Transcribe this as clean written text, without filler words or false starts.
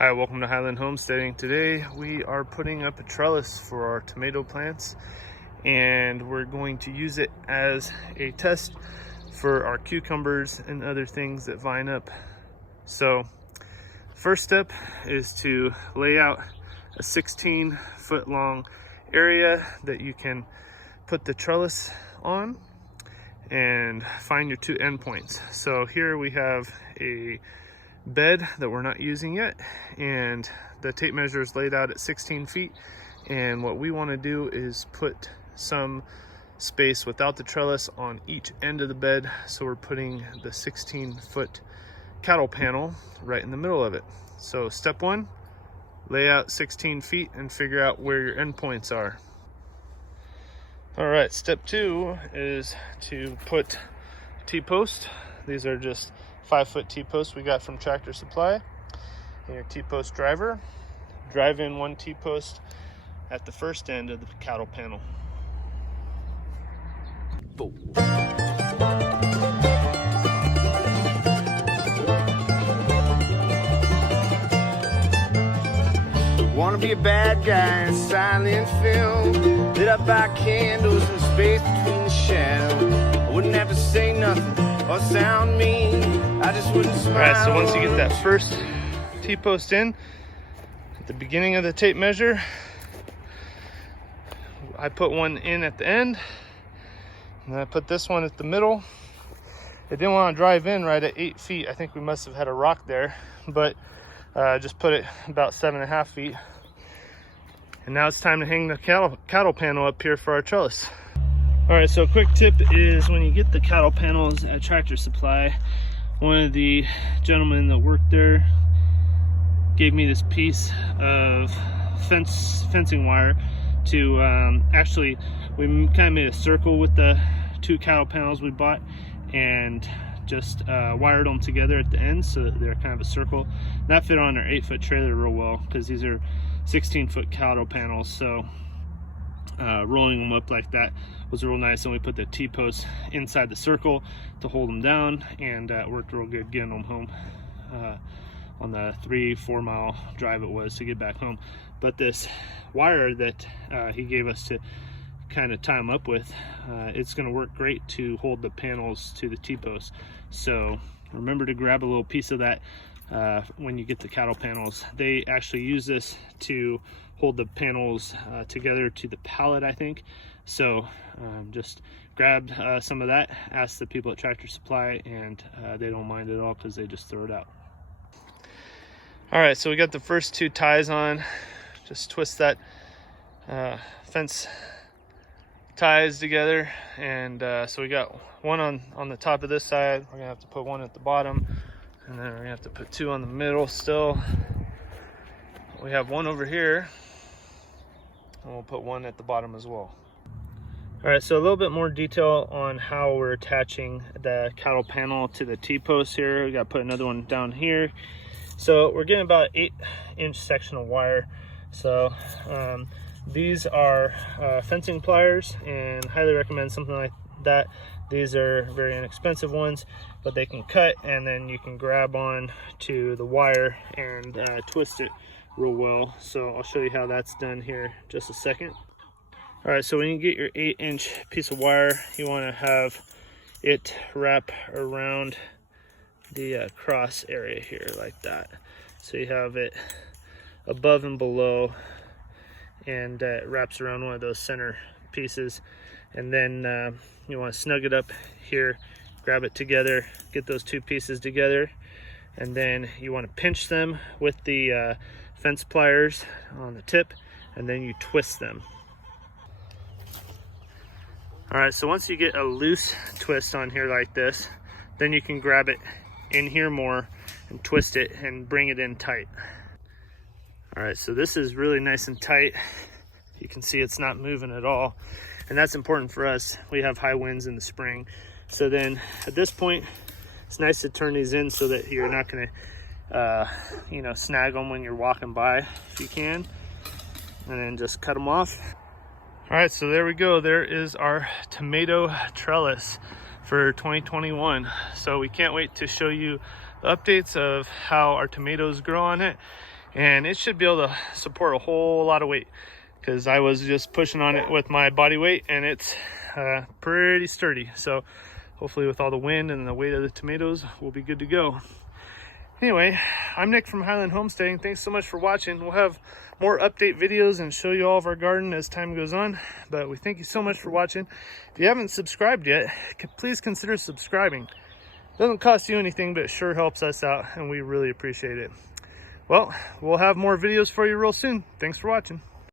Hi, welcome to Highland Homesteading. Today we are putting up a trellis for our tomato plants, and we're going to use it as a test for our cucumbers and other things that vine up. So first step is to lay out a 16-foot long area that you can put the trellis on and find your two endpoints. So here we have a bed that we're not using yet, and the tape measure is laid out at 16 feet, and what we want to do is put some space without the trellis on each end of the bed. So we're putting the 16-foot cattle panel right in the middle of it. So step one, lay out 16 feet and figure out where your endpoints are. All right, step two is to put T-post. These are just 5-foot T-posts we got from Tractor Supply. And your T-post driver. Drive in one T-post at the first end of the cattle panel. Boom. Wanna be a bad guy in silent film, lit up by candles in space between the shadows. I wouldn't have to say nothing or sound mean, I just wouldn't smile. All right, so once you get that first T-post in, at the beginning of the tape measure, I put one in at the end, and then I put this one at the middle. I didn't want to drive in right at 8 feet. I think we must have had a rock there, but just put it about 7.5 feet. And now it's time to hang the cattle panel up here for our trellis. All right, so a quick tip is when you get the cattle panels at Tractor Supply, one of the gentlemen that worked there gave me this piece of fencing wire to actually, we kind of made a circle with the two cattle panels we bought and just wired them together at the end so that they're kind of a circle. That fit on our 8-foot trailer real well because these are 16-foot cattle panels, so rolling them up like that was real nice. And we put the T-posts inside the circle to hold them down, and it worked real good getting them home on the 3-4 mile drive it was to get back home. But this wire that he gave us to kind of tie them up with, it's going to work great to hold the panels to the T-posts. So remember to grab a little piece of that when you get the cattle panels. They actually use this to hold the panels together to the pallet, I think. So just grab some of that, ask the people at Tractor Supply, and they don't mind at all because they just throw it out. All right, so we got the first two ties on. Just twist that fence ties together, and so we got one on the top of this side. We're gonna have to put one at the bottom, and then we're gonna have to put two on the middle still. We have one over here, and we'll put one at the bottom as well. All right, so a little bit more detail on how we're attaching the cattle panel to the T-post here. We got to put another one down here. So we're getting about an 8-inch section of wire. So these are fencing pliers, and highly recommend something like that. These are very inexpensive ones, but they can cut, and then you can grab on to the wire and twist it real well. So I'll show you how that's done here in just a second. All right, so when you get your 8-inch piece of wire, you want to have it wrap around the cross area here like that. So you have it above and below, and it wraps around one of those center pieces. And then you want to snug it up here, grab it together, get those two pieces together, and then you want to pinch them with the fence pliers on the tip, and then you twist them. All right, so once you get a loose twist on here like this, then you can grab it in here more and twist it and bring it in tight. All right, so this is really nice and tight. You can see it's not moving at all, and that's important for us. We have high winds in the spring, so then at this point it's nice to turn these in so that you're not going to snag them when you're walking by if you can, and then just cut them off. All right, so there we go. There is our tomato trellis for 2021. So we can't wait to show you the updates of how our tomatoes grow on it, and it should be able to support a whole lot of weight, because I was just pushing on it with my body weight, and it's pretty sturdy. So hopefully with all the wind and the weight of the tomatoes, we'll be good to go. Anyway, I'm Nick from Highland Homesteading. Thanks so much for watching. We'll have more update videos and show you all of our garden as time goes on. But we thank you so much for watching. If you haven't subscribed yet, please consider subscribing. It doesn't cost you anything, but it sure helps us out, and we really appreciate it. Well, we'll have more videos for you real soon. Thanks for watching.